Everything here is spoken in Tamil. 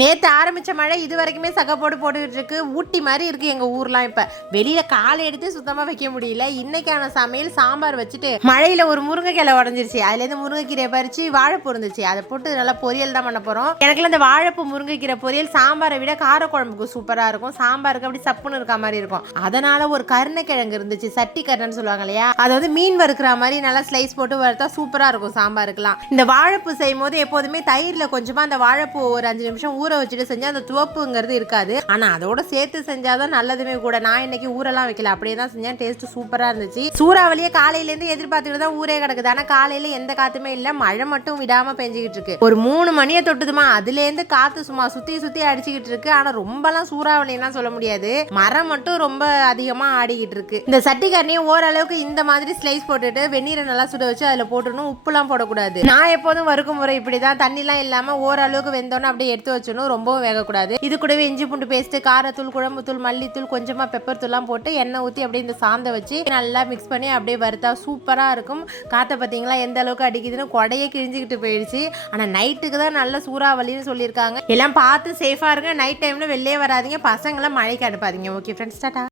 நேற்று ஆரம்பிச்ச மழை இது வரைக்குமே சக போட்டு போட்டுக்கிட்டு இருக்கு. ஊட்டி மாதிரி இருக்குது எங்கள் ஊர்லாம் இப்போ. வெளியில் காலை எடுத்து சுத்தமாக வைக்க முடியல. இன்னைக்கான சமையல் சாம்பார் வச்சுட்டு மழையில் ஒரு முருங்கைக்கீரை உடஞ்சிருச்சு. அதுலேருந்து முருங்கைக்கீரை பறித்து வாழைப்பூ இருந்துச்சு. அதை போட்டு நல்லா பொரியல் தான் பண்ண போகிறோம் எனக்குலாம் இந்த வாழைப்பூ முருங்கைக்கீரை பொரியல் சாம்பாரை விட காரக்குழம்புக்கு சூப்பராக இருக்கும். சாம்பாருக்கு அப்படி சப்புன்னு இருக்க மாதிரி இருக்கும். அதனால் ஒரு கருணக்கிழங்கு இருந்துச்சு. சட்டி கருணைன்னு சொல்லுவாங்க இல்லையா? அது வந்து மீன் வறுக்கிற மாதிரி நல்லா ஸ்லைஸ் போட்டு வறுத்தா சூப்பராக இருக்கும் சாம்பாருக்குலாம் இந்த வாழைப்பூ செய்யும் போது எப்போதுமே தயிரில் கொஞ்சமாக அந்த வாழைப்பூ ஒரு அஞ்சு நிமிஷம் ஊற வச்சுட்டு செஞ்சால் அந்த துவப்புங்கிறது இருக்காது. ஆனால் அதோட சேர்த்து செஞ்சாதான் நல்லதுமே கூட. நான் இன்னைக்கு ஊரெல்லாம் வைக்கல. அப்படியே தான் செஞ்சேன். டேஸ்ட் சூப்பராக இருந்துச்சு. சூறாவளியே காலையிலேருந்து எதிர்பார்த்துக்கிட்டு எதிர்பார்த்துட்டு தான் ஊரே கிடக்குது. ஆனா காலையில எந்த காத்துமே இல்லை. மழை மட்டும் விடாமல் பெஞ்சிக்கிட்டு இருக்கு. ஒரு மூணு மணியை தொட்டுதுமா. அதுலேருந்து காற்று சும்மா சுற்றி சுற்றி அடிச்சுக்கிட்டு இருக்கு. ஆனால் ரொம்பலாம் சூறாவளிலாம் சொல்ல முடியாது. மரம் மட்டும் ரொம்ப அதிகமா ஆடிக்கிட்டு இருக்கு. இந்த சட்டிக்காரனையும் ஓரளவுக்கு இந்த மாதிரி ஸ்லைஸ் போட்டுட்டு வெந்நீரை நல்லா சுட வச்சு அதில் போட்டுடணும். உப்புலாம் போடக்கூடாது. நான் எப்போதும் வறுக்கும் முறை இப்படி தான் தண்ணிலாம் இல்லாமல் ஓரளவுக்கு வெந்தோன்னு அப்படியே எடுத்து வச்சிடணும் ரொம்பவும் வேகக்கூடாது. இது கூடவே இஞ்சி பூண்டு பேஸ்ட் காரத்தூள் குழம்புத்தூள் மல்லித்தூள் கொஞ்சமா பெப்பர் தூள்லாம் போட்டு எண்ணெய் ஊற்றி அப்படியே இந்த சாந்தை வச்சு நல்லா மிக்ஸ் பண்ணி அப்படியே வறுத்தா சூப்பரா இருக்கும். காற்றை பார்த்தீங்களா எந்த அளவுக்கு அடிக்குதுன்னு கொடையே கிழிஞ்சிக்கிட்டு போயிடுச்சு. ஆனா நைட்டுக்கு தான் நல்ல சூறாவளின்னு சொல்லியிருக்காங்க. எல்லாம் பார்த்து சேஃபாக இருங்க. நைட் டைம்ல வெளியே வராதீங்க. பசங்களை மழைக்கு அனுப்பாதீங்க. Okay friends tata